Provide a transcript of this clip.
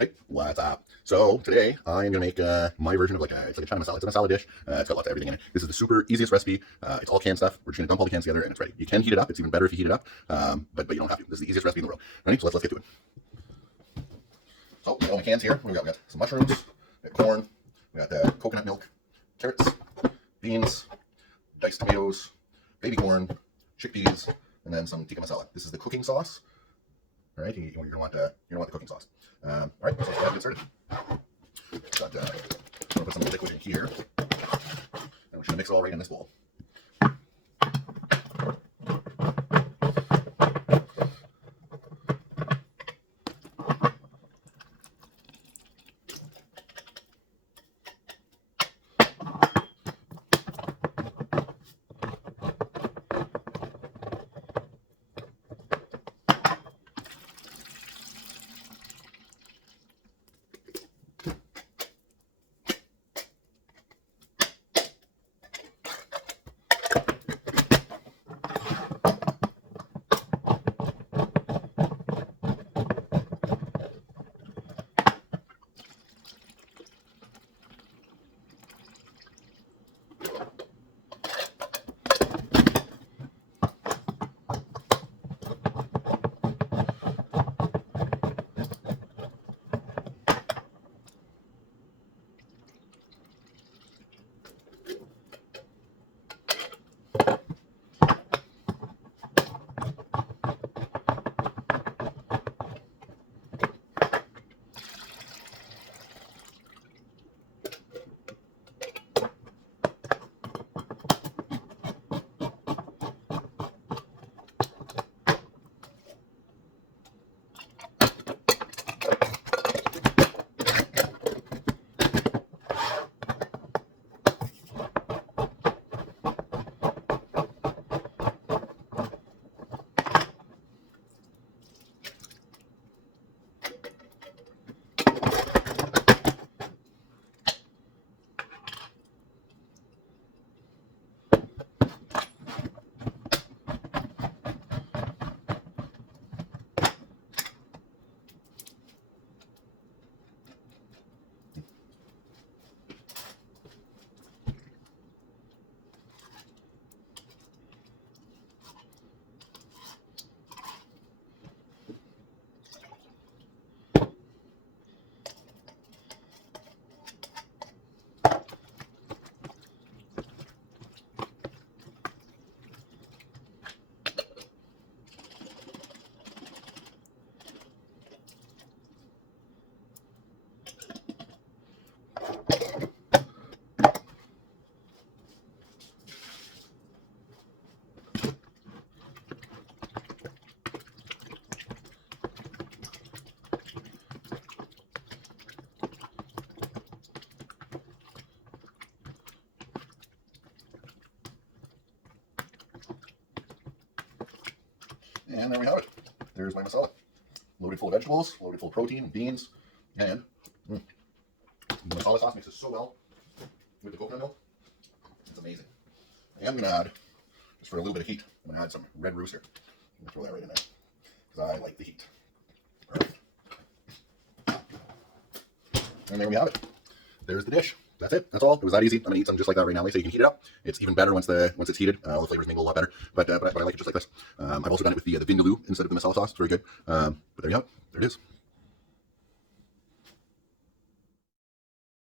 Hey, what's up? So today I am gonna make my version of it's like a China masala. It's a masala dish. It's got lots of everything in it. This is the super easiest recipe. It's all canned stuff. We're just gonna dump all the cans together and it's ready. You can heat it up. It's even better if you heat it up. But you don't have to. This is the easiest recipe in the world. Ready? So let's get to it. So we got all my cans here. We got some mushrooms, we got corn, we got coconut milk, carrots, beans, diced tomatoes, baby corn, chickpeas, and then some tikka masala. This is the cooking sauce. All right, you're gonna want the cooking sauce. All right, so let's get started. I'm gonna put some liquid in here, and we're just gonna mix it all right in this bowl. And there we have it. There's my masala. Loaded full of vegetables, loaded full of protein and beans, and the masala sauce mixes so well with the coconut milk. It's amazing. I am going to add, just for a little bit of heat, I'm going to add some red rooster. I'm going to throw that right in there, because I like the heat. Perfect. And there we have it. There's the dish. That's it. That's all. It was that easy. I'm gonna eat some just like that right now. So you can heat it up. It's even better once it's heated. All the flavors mingle a lot better. But I like it just like this. I've also done it with the vindaloo instead of the masala sauce. It's very good. But there you have it. There it is.